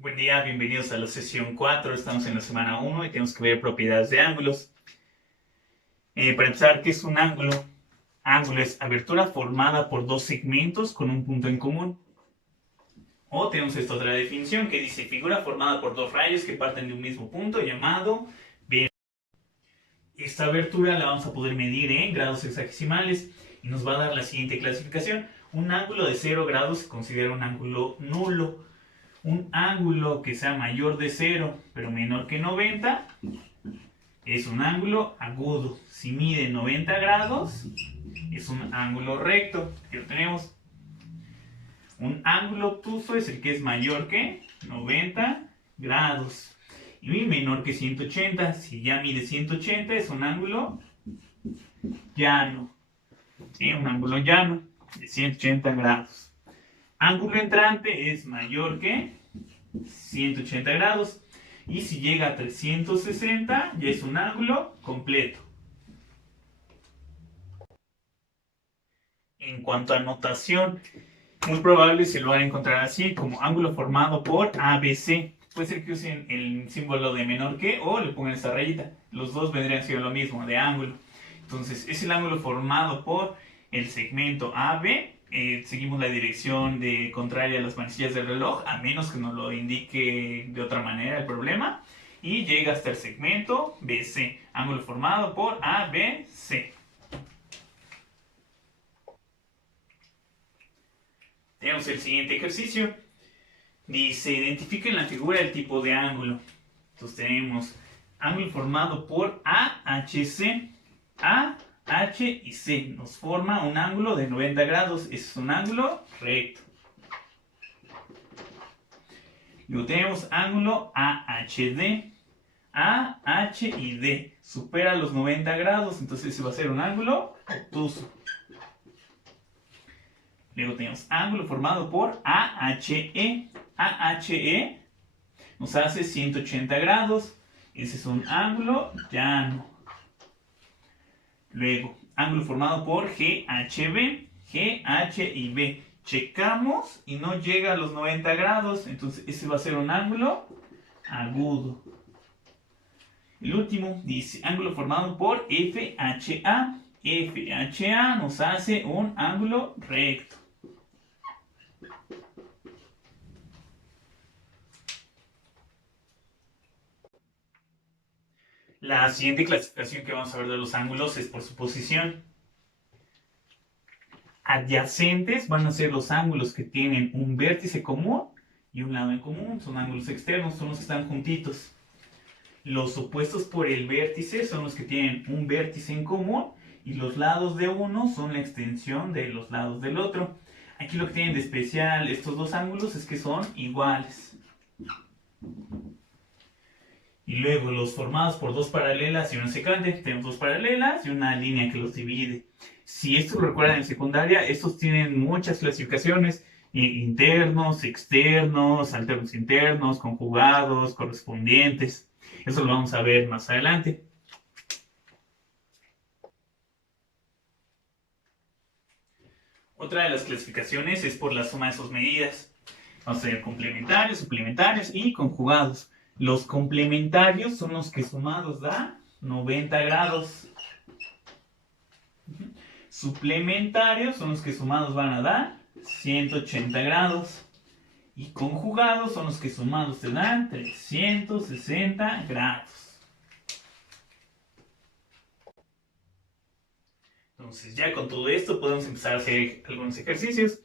Buen día, bienvenidos a la sesión 4. Estamos en la semana 1 y tenemos que ver propiedades de ángulos. Para empezar, ¿qué es un ángulo? Ángulo es abertura formada por dos segmentos con un punto en común. O tenemos esta otra definición que dice figura formada por dos rayos que parten de un mismo punto llamado B. Esta abertura la vamos a poder medir en grados hexagesimales y nos va a dar la siguiente clasificación. Un ángulo de 0 grados se considera un ángulo nulo. Un ángulo que sea mayor de 0 pero menor que 90 es un ángulo agudo. Si mide 90 grados es un ángulo recto. Aquí lo tenemos. Un ángulo obtuso es el que es mayor que 90 grados y menor que 180. Si ya mide 180 es un ángulo llano. ¿Sí? Un ángulo llano de 180 grados. Ángulo entrante es mayor que 180 grados. Y si llega a 360 ya es un ángulo completo. En cuanto a notación, muy probable se lo van a encontrar así, como ángulo formado por ABC. Puede ser que usen el símbolo de menor que o le pongan esta rayita. Los dos vendrían siendo lo mismo, de ángulo. Entonces es el ángulo formado por el segmento AB. Seguimos la dirección contraria a las manecillas del reloj, a menos que nos lo indique de otra manera el problema. Y llega hasta el segmento BC, ángulo formado por ABC. Tenemos el siguiente ejercicio. Dice, identifica en la figura el tipo de ángulo. Entonces tenemos ángulo formado por AHC. A, H y C nos forma un ángulo de 90 grados. Ese es un ángulo recto. Luego tenemos ángulo AHD. A, H y D supera los 90 grados. Entonces ese va a ser un ángulo obtuso. Luego tenemos ángulo formado por AHE. AHE nos hace 180 grados. Ese es un ángulo llano. Luego, ángulo formado por GHB. GH y B. Checamos y no llega a los 90 grados. Entonces ese va a ser un ángulo agudo. El último dice ángulo formado por FHA. FHA nos hace un ángulo recto. La siguiente clasificación que vamos a ver de los ángulos es por su posición. Adyacentes van a ser los ángulos que tienen un vértice común y un lado en común. Son ángulos externos, son los que están juntitos. Los opuestos por el vértice son los que tienen un vértice en común y los lados de uno son la extensión de los lados del otro. Aquí lo que tienen de especial estos dos ángulos es que son iguales. Y luego los formados por dos paralelas y una secante. Tenemos dos paralelas y una línea que los divide. Si esto lo recuerdan en secundaria, estos tienen muchas clasificaciones. Internos, externos, alternos internos, conjugados, correspondientes. Eso lo vamos a ver más adelante. Otra de las clasificaciones es por la suma de sus medidas. Vamos a ver complementarios, suplementarios y conjugados. Los complementarios son los que sumados da 90 grados. Suplementarios son los que sumados van a dar 180 grados. Y conjugados son los que sumados te dan 360 grados. Entonces ya con todo esto podemos empezar a hacer algunos ejercicios.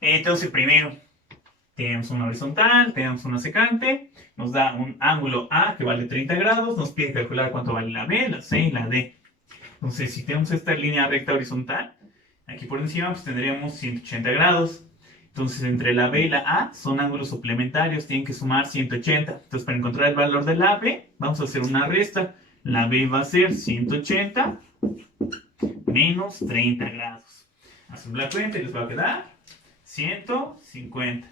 Entonces primero tenemos una horizontal, tenemos una secante, nos da un ángulo A que vale 30 grados, nos pide calcular cuánto vale la B, la C y la D. Entonces, si tenemos esta línea recta horizontal, aquí por encima pues tendríamos 180 grados. Entonces, entre la B y la A son ángulos suplementarios, tienen que sumar 180. Entonces, para encontrar el valor de la B, vamos a hacer una resta. La B va a ser 180 menos 30 grados. Hacen la cuenta y les va a quedar 150.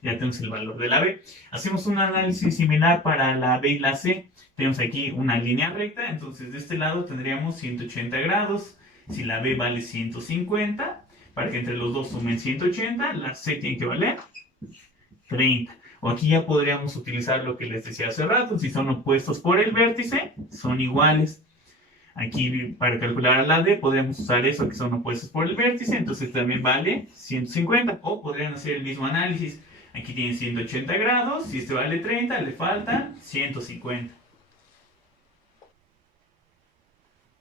Ya tenemos el valor de la B. Hacemos un análisis similar para la B y la C. Tenemos aquí una línea recta, entonces de este lado tendríamos 180 grados. Si la B vale 150, para que entre los dos sumen 180, la C tiene que valer 30. O aquí ya podríamos utilizar lo que les decía hace rato, si son opuestos por el vértice, son iguales. Aquí para calcular la D podríamos usar eso, que son opuestos por el vértice, entonces también vale 150. O podrían hacer el mismo análisis. Aquí tienen 180 grados, si este vale 30, le faltan 150.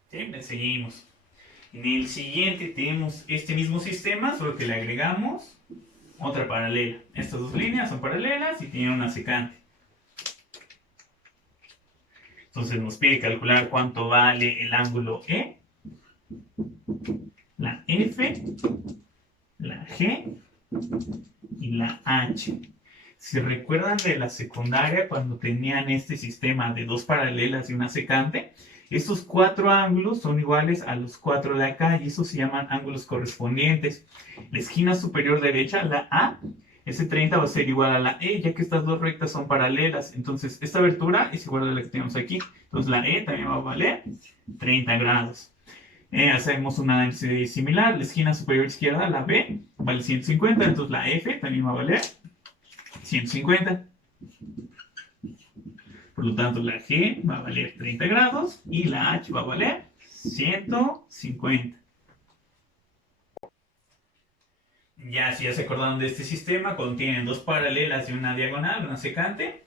¿Sí? Le seguimos. En el siguiente tenemos este mismo sistema, solo que le agregamos otra paralela. Estas dos líneas son paralelas y tienen una secante. Entonces nos pide calcular cuánto vale el ángulo E, la F, la G y la H. Si recuerdan de la secundaria, cuando tenían este sistema de dos paralelas y una secante, estos cuatro ángulos son iguales a los cuatro de acá y esos se llaman ángulos correspondientes. La esquina superior derecha, la A, ese 30 va a ser igual a la E, ya que estas dos rectas son paralelas. Entonces, esta abertura es igual a la que tenemos aquí. Entonces, la E también va a valer 30 grados. Hacemos un análisis similar. La esquina superior izquierda, la B, vale 150. Entonces, la F también va a valer 150. Por lo tanto, la G va a valer 30 grados y la H va a valer 150. Ya, si ya se acordaron de este sistema, contienen dos paralelas y una diagonal, una secante.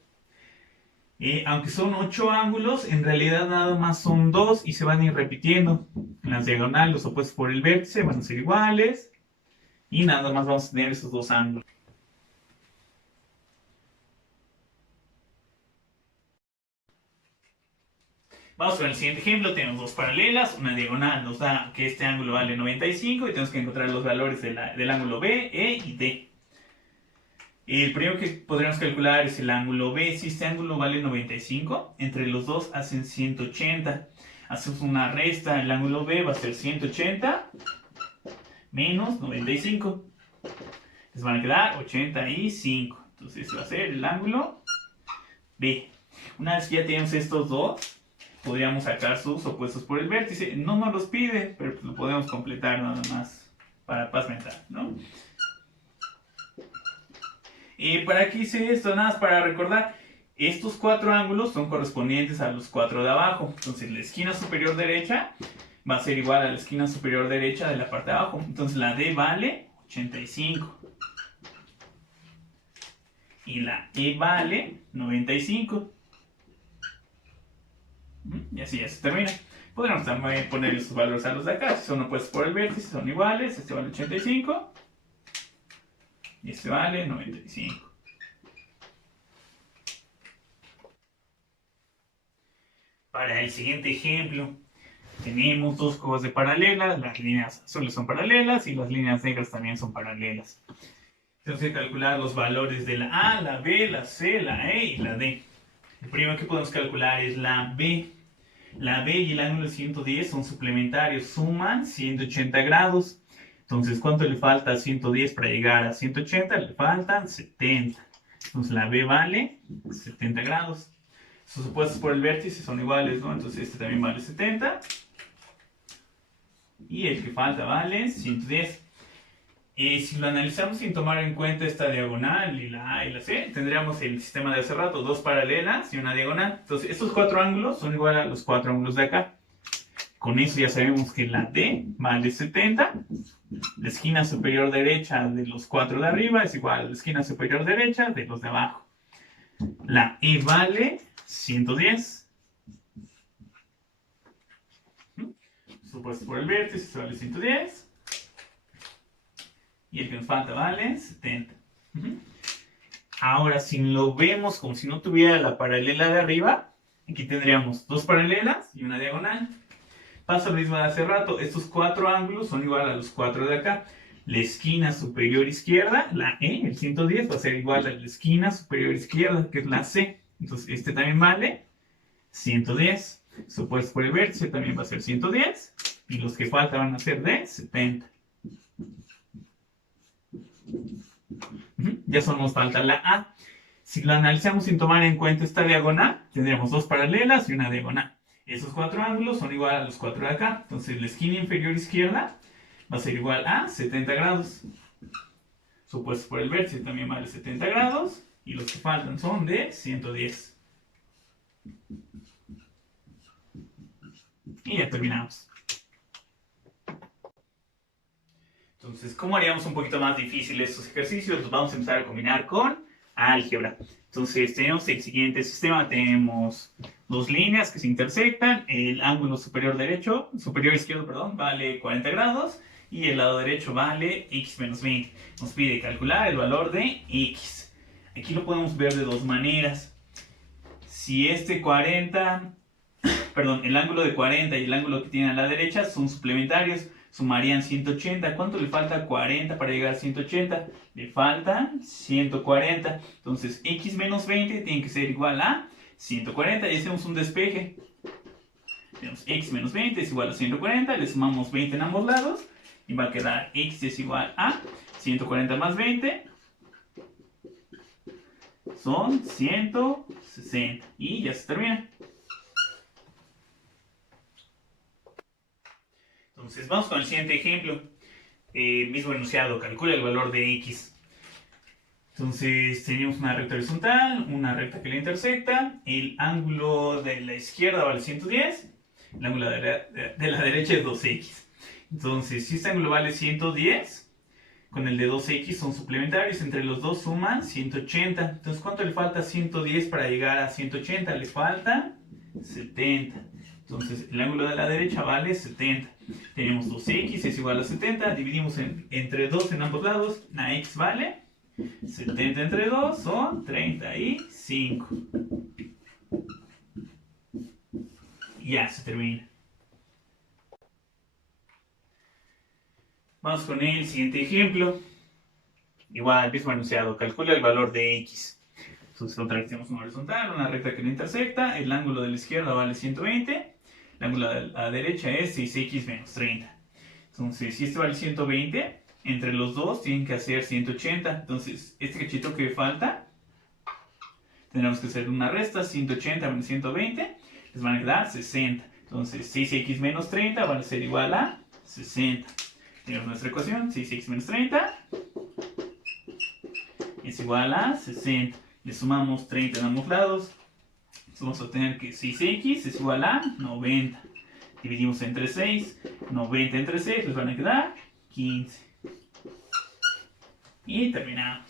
Aunque son 8 ángulos, en realidad nada más son 2 y se van a ir repitiendo. En las diagonales, los opuestos por el vértice van a ser iguales. Y nada más vamos a tener esos dos ángulos. Vamos con el siguiente ejemplo. Tenemos dos paralelas, una diagonal nos da que este ángulo vale 95 y tenemos que encontrar los valores del ángulo B, E y D. El primero que podríamos calcular es el ángulo B. Si este ángulo vale 95, entre los dos hacen 180. Hacemos una resta, el ángulo B va a ser 180 menos 95. Les van a quedar 85. Entonces ese va a ser el ángulo B. Una vez que ya tenemos estos dos, podríamos sacar sus opuestos por el vértice. No nos los pide, pero lo podemos completar nada más para paz mental, ¿no? ¿Y para qué hice esto? Nada más para recordar, estos cuatro ángulos son correspondientes a los cuatro de abajo. Entonces la esquina superior derecha va a ser igual a la esquina superior derecha de la parte de abajo. Entonces la D vale 85. Y la E vale 95. Y así ya se termina. Podríamos también poner estos valores a los de acá. Si son opuestos por el vértice, son iguales. Este vale 85. Y este vale 95. Para el siguiente ejemplo, tenemos dos curvas de paralelas. Las líneas azules son paralelas y las líneas negras también son paralelas. Tenemos que calcular los valores de la A, la B, la C, la E y la D. El primero que podemos calcular es la B. La B y el ángulo de 110 son suplementarios, suman 180 grados. Entonces, ¿cuánto le falta a 110 para llegar a 180? Le faltan 70. Entonces, la B vale 70 grados. Sus opuestos por el vértice son iguales, ¿no? Entonces, este también vale 70. Y el que falta vale 110. Si lo analizamos sin tomar en cuenta esta diagonal y la A y la C, tendríamos el sistema de hace rato, dos paralelas y una diagonal. Entonces, estos cuatro ángulos son iguales a los cuatro ángulos de acá. Con eso ya sabemos que la D vale 70. La esquina superior derecha de los cuatro de arriba es igual a la esquina superior derecha de los de abajo. La E vale 110. Supuesto por el vértice vale 110. Y el que nos falta vale 70. Ahora, si lo vemos como si no tuviera la paralela de arriba, aquí tendríamos dos paralelas y una diagonal. Pasa lo mismo de hace rato. Estos cuatro ángulos son igual a los cuatro de acá. La esquina superior izquierda, la E, el 110, va a ser igual a la esquina superior izquierda, que es la C. Entonces, este también vale 110. Supuesto por el vértice también va a ser 110. Y los que faltan van a ser de 70. Ya solo nos falta la A. Si lo analizamos sin tomar en cuenta esta diagonal, tendremos dos paralelas y una diagonal. Esos cuatro ángulos son iguales a los cuatro de acá. Entonces la esquina inferior izquierda va a ser igual a 70 grados. Supuesto por el vértice también vale 70 grados. Y los que faltan son de 110. Y ya terminamos. Entonces, ¿cómo haríamos un poquito más difíciles estos ejercicios? Los vamos a empezar a combinar con álgebra. Entonces, tenemos el siguiente sistema. Tenemos dos líneas que se intersectan. El ángulo superior izquierdo, perdón, vale 40 grados. Y el lado derecho vale x menos 20. Nos pide calcular el valor de x. Aquí lo podemos ver de dos maneras. Si el ángulo de 40 y el ángulo que tiene a la derecha son suplementarios, sumarían 180. ¿Cuánto le falta a 40 para llegar a 180? Le falta 140. Entonces, x menos 20 tiene que ser igual a 140. Y hacemos un despeje. Tenemos x menos 20 es igual a 140. Le sumamos 20 en ambos lados. Y va a quedar x es igual a 140 más 20. Son 160. Y ya se termina. Entonces vamos con el siguiente ejemplo. Mismo enunciado, calcula el valor de x. Entonces tenemos una recta horizontal, una recta que la intersecta. El ángulo de la izquierda vale 110. El ángulo de la derecha es 2x. Entonces, si este ángulo vale 110, con el de 2x son suplementarios. Entre los dos suman 180. Entonces, ¿cuánto le falta a 110 para llegar a 180? Le falta 70. Entonces, el ángulo de la derecha vale 70. Tenemos 2x es igual a 70. Dividimos entre 2 en ambos lados. La x vale 70 entre 2 son 35. Y ya se termina. Vamos con el siguiente ejemplo. Igual, mismo enunciado. Calcula el valor de x. Entonces, otra vez tenemos una horizontal, una recta que la intersecta. El ángulo de la izquierda vale 120. El ángulo de la derecha es 6x menos 30. Entonces, si este vale 120, entre los dos tienen que hacer 180. Entonces, este cachito que falta, tendremos que hacer una resta. 180 menos 120, les van a quedar 60. Entonces, 6x menos 30 va a ser igual a 60. Tenemos nuestra ecuación, 6x menos 30 es igual a 60. Le sumamos 30 en ambos lados. Entonces vamos a obtener que 6x es igual a 90. Dividimos entre 6. 90 entre 6 les van a quedar 15. Y terminamos.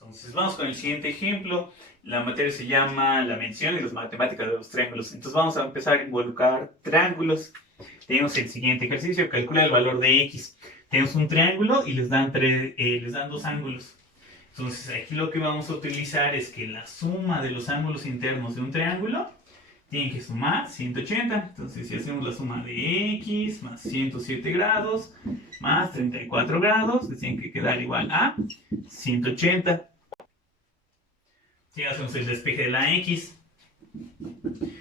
Entonces vamos con el siguiente ejemplo. La materia se llama la medición y las matemáticas de los triángulos. Entonces vamos a empezar a involucrar triángulos. Tenemos el siguiente ejercicio. Calcula el valor de x. Tenemos un triángulo y les dan dos ángulos. Entonces aquí lo que vamos a utilizar es que la suma de los ángulos internos de un triángulo tiene que sumar 180. Entonces si hacemos la suma de x más 107 grados más 34 grados, les tiene que quedar igual a 180. Si hacemos el despeje de la x,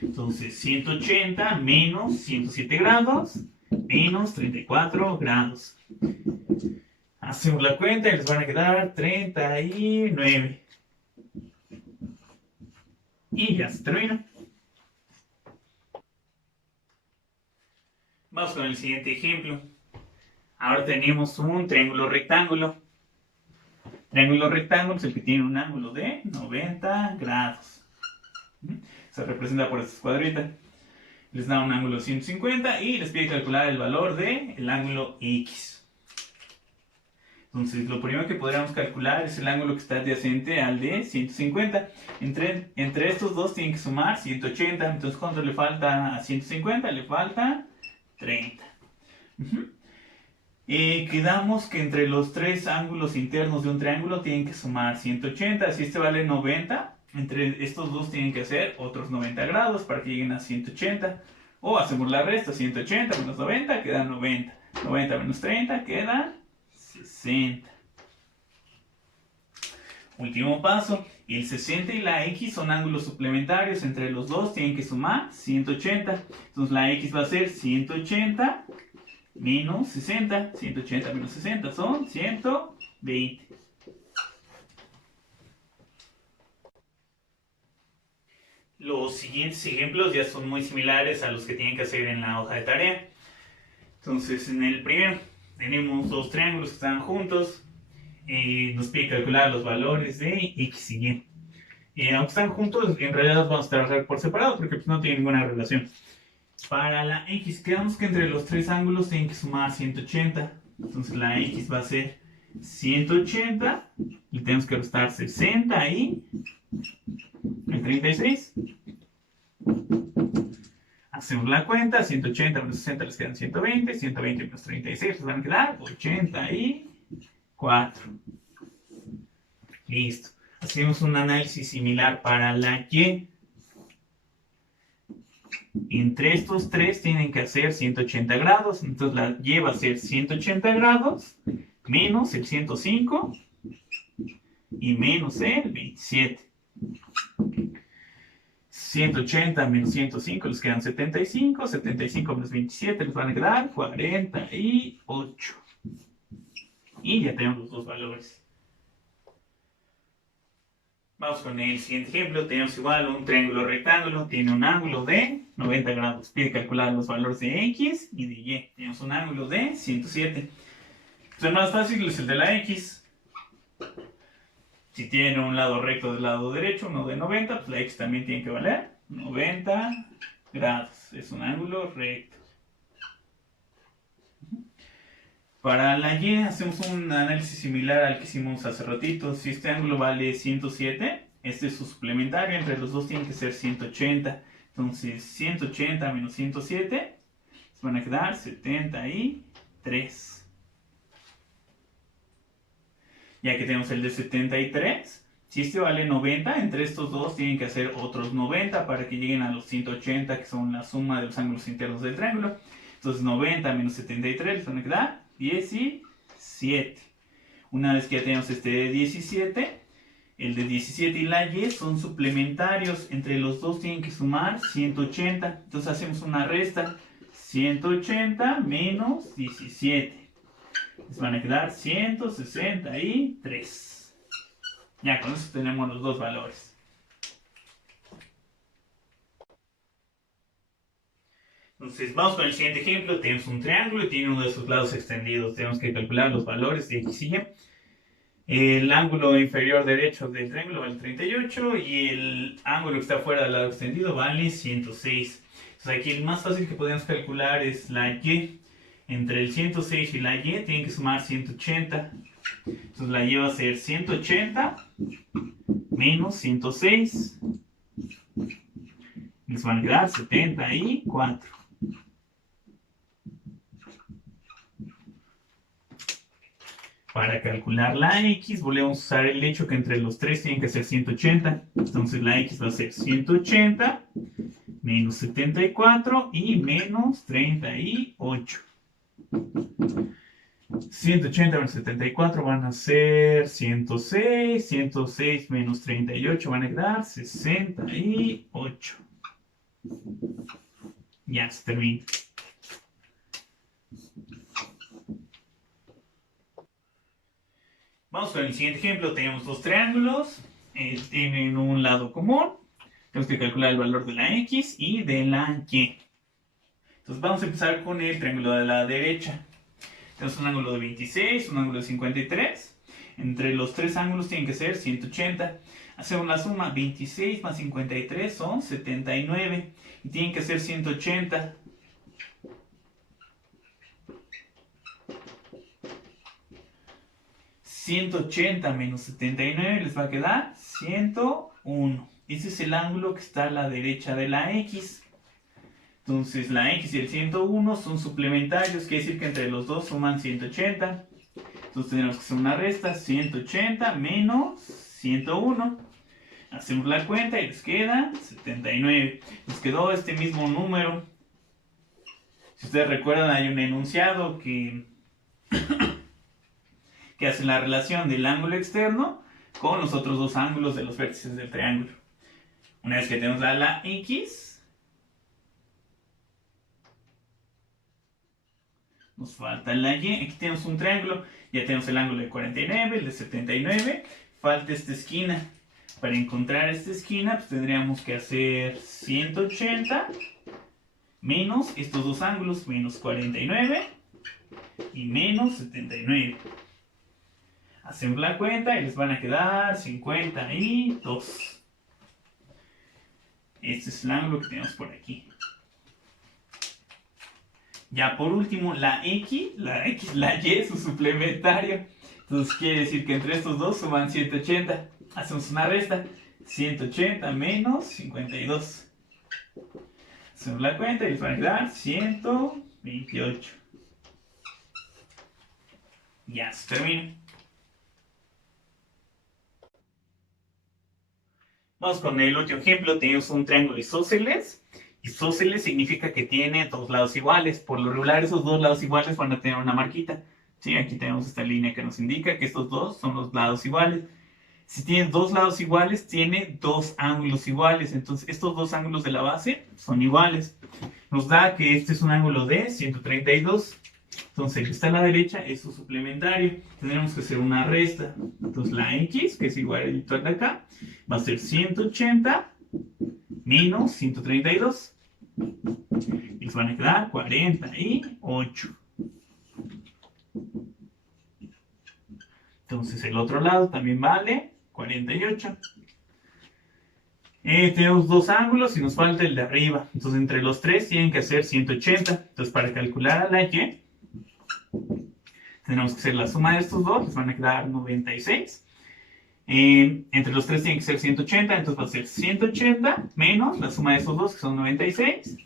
entonces 180 menos 107 grados menos 34 grados. Hacemos la cuenta y les van a quedar 39. Y ya se termina. Vamos con el siguiente ejemplo. Ahora tenemos un triángulo rectángulo. Triángulo rectángulo es el que tiene un ángulo de 90 grados. Se representa por esta cuadrita. Les da un ángulo de 150 y les pide calcular el valor del ángulo x. Entonces, lo primero que podríamos calcular es el ángulo que está adyacente al de 150. Entre estos dos tienen que sumar 180. Entonces, ¿cuánto le falta a 150? Le falta 30. Quedamos que entre los tres ángulos internos de un triángulo tienen que sumar 180. Si este vale 90, entre estos dos tienen que hacer otros 90 grados para que lleguen a 180. O hacemos la resta, 180 menos 90 queda 90. 90 menos 30 queda 60. Último paso. El 60 y la x son ángulos suplementarios. Entre los dos tienen que sumar 180. Entonces la x va a ser 180 menos 60. 180 menos 60 son 120. Los siguientes ejemplos ya son muy similares a los que tienen que hacer en la hoja de tarea. Entonces, en el primero tenemos dos triángulos que están juntos y nos pide calcular los valores de x y y. Y aunque están juntos, en realidad los vamos a trabajar por separado porque pues, no tienen ninguna relación. Para la x, quedamos que entre los tres ángulos tienen que sumar 180. Entonces la x va a ser 180 y tenemos que restar 60 y el 36. Hacemos la cuenta, 180 menos 60 les quedan 120, 120 menos 36 les van a quedar 84. Listo. Hacemos un análisis similar para la y. Entre estos tres tienen que hacer 180 grados, entonces la y va a ser 180 grados menos el 105 y menos el 27. 180 menos 105 les quedan 75, 75 menos 27 les van a quedar 48. Y ya tenemos los dos valores. Vamos con el siguiente ejemplo. Tenemos igual un triángulo rectángulo, tiene un ángulo de 90 grados. Pide calcular los valores de x y de y. Tenemos un ángulo de 107. El más fácil es el de la x. Si tiene un lado recto del lado derecho, uno de 90, pues la x también tiene que valer 90 grados. Es un ángulo recto. Para la y hacemos un análisis similar al que hicimos hace ratito. Si este ángulo vale 107, este es su suplementario. Entre los dos tiene que ser 180. Entonces 180 menos 107 se van a quedar 73. Ya que tenemos el de 73, si este vale 90, entre estos dos tienen que hacer otros 90 para que lleguen a los 180, que son la suma de los ángulos internos del triángulo. Entonces 90 menos 73 les van a quedar 17. Una vez que ya tenemos este de 17, el de 17 y la y son suplementarios. Entre los dos tienen que sumar 180. Entonces hacemos una resta. 180 menos 17. Les van a quedar 163. Ya, con eso tenemos los dos valores. Entonces, vamos con el siguiente ejemplo. Tenemos un triángulo y tiene uno de sus lados extendidos. Tenemos que calcular los valores de x y y. El ángulo inferior derecho del triángulo vale 38 y el ángulo que está fuera del lado extendido vale 106. Entonces, aquí el más fácil que podemos calcular es la y. Entre el 106 y la y tienen que sumar 180. Entonces la y va a ser 180 menos 106. Les van a quedar 74. Para calcular la x volvemos a usar el hecho que entre los tres tienen que ser 180. Entonces la x va a ser 180 menos 74 y menos 38. 180 menos 74 van a ser 106, 106 menos 38 van a quedar 68. Ya se termina. Vamos con el siguiente ejemplo. Tenemos dos triángulos, tienen un lado común. Tenemos que calcular el valor de la x y de la y. Entonces vamos a empezar con el triángulo de la derecha. Tenemos un ángulo de 26, un ángulo de 53. Entre los tres ángulos tienen que ser 180. Hacemos la suma, 26 más 53 son 79. Y tienen que ser 180. ...180 menos 79 les va a quedar 101. Ese es el ángulo que está a la derecha de la x. Entonces la x y el 101 son suplementarios, quiere decir que entre los dos suman 180. Entonces tenemos que hacer una resta, 180 menos 101. Hacemos la cuenta y les queda 79. Nos quedó este mismo número. Si ustedes recuerdan, hay un enunciado que hace la relación del ángulo externo con los otros dos ángulos de los vértices del triángulo. Una vez que tenemos la x, nos falta la y. Aquí tenemos un triángulo. Ya tenemos el ángulo de 49, el de 79. Falta esta esquina. Para encontrar esta esquina, pues tendríamos que hacer 180 menos estos dos ángulos, menos 49 y menos 79. Hacemos la cuenta y les van a quedar 52. Este es el ángulo que tenemos por aquí. Ya por último, la Y, la Y, su suplementario. Entonces quiere decir que entre estos dos suman 180. Hacemos una resta. 180 menos 52. Hacemos la cuenta y les va a quedar 128. Ya se termina. Vamos con el último ejemplo. Tenemos un triángulo isósceles. Isósceles significa que tiene dos lados iguales. Por lo regular, esos dos lados iguales van a tener una marquita. ¿Sí? Aquí tenemos esta línea que nos indica que estos dos son los lados iguales. Si tiene dos lados iguales, tiene dos ángulos iguales. Entonces, estos dos ángulos de la base son iguales. Nos da que este es un ángulo de 132. Entonces, el que está a la derecha es su suplementario. Tendremos que hacer una resta. Entonces, la X, que es igual al de acá, va a ser 180 menos 132. Y les van a quedar 48. Entonces, el otro lado también vale 48. Tenemos dos ángulos y nos falta el de arriba. Entonces, entre los tres tienen que hacer 180. Entonces, para calcular la Y, tenemos que hacer la suma de estos dos. Les van a quedar 96. Entre los tres tienen que ser 180. Entonces, va a ser 180 menos la suma de estos dos, que son 96.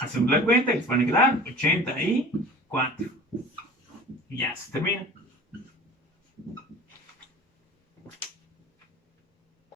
Hacemos la cuenta y les van a quedar 84. Y ya se termina.